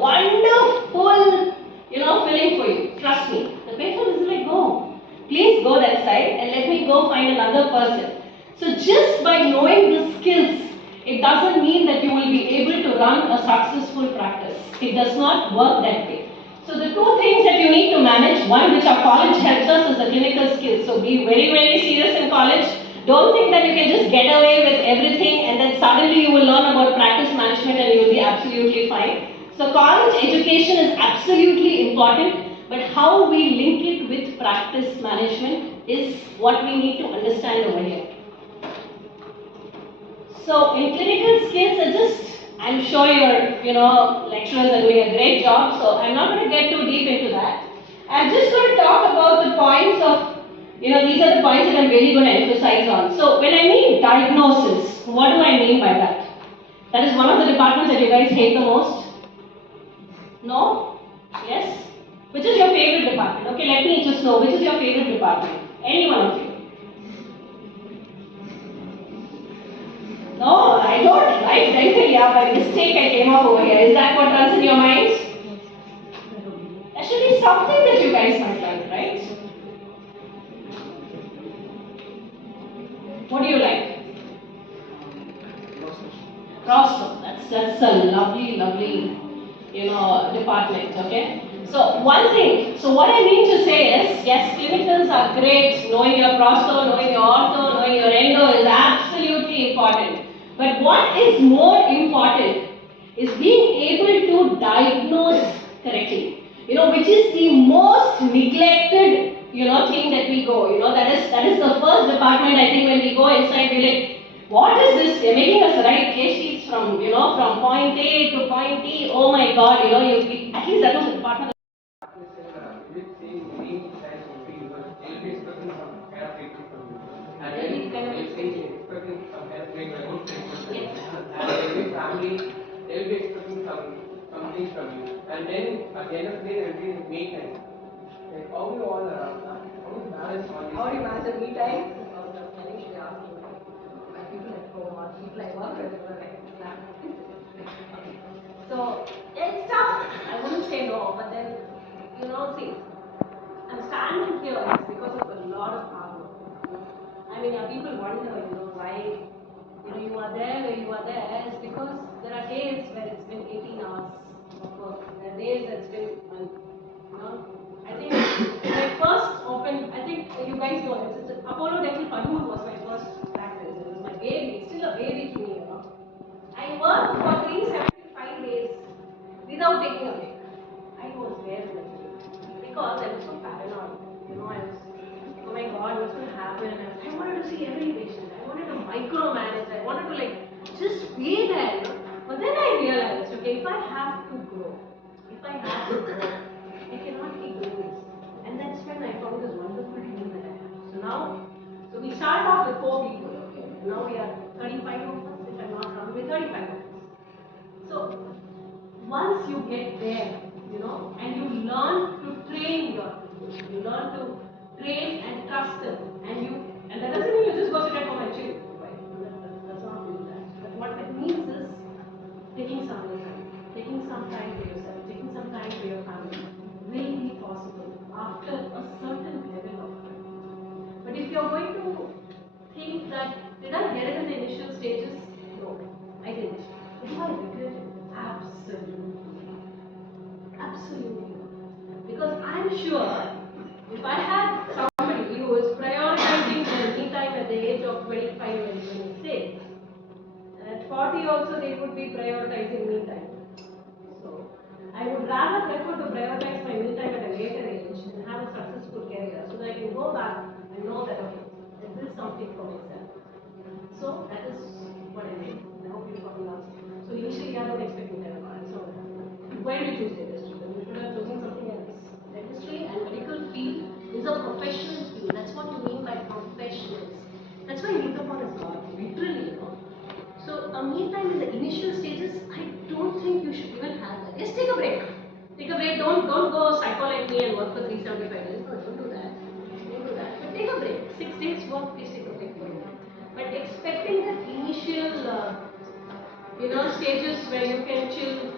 wonderful, feeling for you. Trust me. The patient is like, no, please go that side and let me go find another person. So just by knowing the skills, it doesn't mean that you will be able to run a successful practice. It does not work that way. So the two things that you need to manage, one which our college helps us is the clinical skills. So be very, very serious in college. Don't think that you can just get away with everything and then suddenly you will learn about practice management and you will be absolutely fine. So college education is absolutely important, but how we link it with practice management is what we need to understand over here. So in clinical skills, I'm sure your lecturers are doing a great job, so I'm not going to get too deep into that. I'm just going to talk about the points of, these are the points that I'm really going to emphasize on. So when I mean diagnosis, what do I mean by that? That is one of the departments that you guys hate the most. No? Yes? Which is your favorite department? Okay, let me just know, which is your favorite department? Any one of you? No, I don't like dental. Yeah, by mistake I came up over here. Is that what runs in your minds? There should be something that you guys might like, right? What do you like? Rostrum. That's a lovely, department. Okay. So one thing. So what I mean to say is, yes, clinicals are great. Knowing your prosto, knowing your ortho, knowing your endo is absolutely important. But what is more important is being able to diagnose correctly. Which is the most neglected, thing that we go. That is the first department. I think when we go inside, we're like, what is this? They're making us write case sheets from point A to point T. Oh my God, at least that was the department. They'll be expecting something from you. And then at the end of the day, they'll be in maintenance. Like, how do you all how do you balance all these? How do you manage the me time? Because I was planning to ask you, my people at home or people I work with, okay. So it's tough. I wouldn't say no, but then see, I'm standing here is because of a lot of hard work. I mean, people wonder, why you are there where you are there. Is because there are days where it's been 18 hours of work. There are days that's been, I think when I first opened, I think you guys know, Apollo Dental Panur was my first practice. It was my baby. It's still a baby to me, I worked for 375 days without taking a break. I was there with it because I was so paranoid. I was, oh my God, what's going to happen? I wanted to see every patient. I wanted to micromanage. I wanted to just be there. But then I realized, okay, if I have to grow, I cannot keep doing this. And that's when I found this wonderful team that I have. So we start off with 4 people. Okay? Now we are 35 of us. If I'm not wrong, we're 35 of us. So once you get there, and you learn to train your people, you learn to train and trust them, and that doesn't mean you just go sit at home and chill, right? That's not mean that. But what it means is taking some time for yourself, taking some time for your family will be possible after a certain level of time. But if you're going to think that, did I get it in the initial stages? No, I didn't. But do I regret it? Absolutely. Because I'm sure if I had somebody who was prioritizing their me time at the age of 25 and 26, at 40 also they would be prioritizing me time. So I would rather prefer to prioritize my me time at a later age and have a successful career so that I can go back and know that, okay, this is something for myself. So that is what I mean. I hope you got the answer. So initially I don't expect to tell about it. So why did you choose dentistry? You should have chosen something else. Dentistry and medical field is a professional field. That's what you mean by professionals. That's why you look upon as God, literally, So a me time in the initial stages, I don't think you should even have that. Just take a break. Take a break. Don't go psycho like me and work for 375 days. No, don't do that. Don't do that. But take a break. 6 days work, please take a break. But expecting that initial, stages where you can chill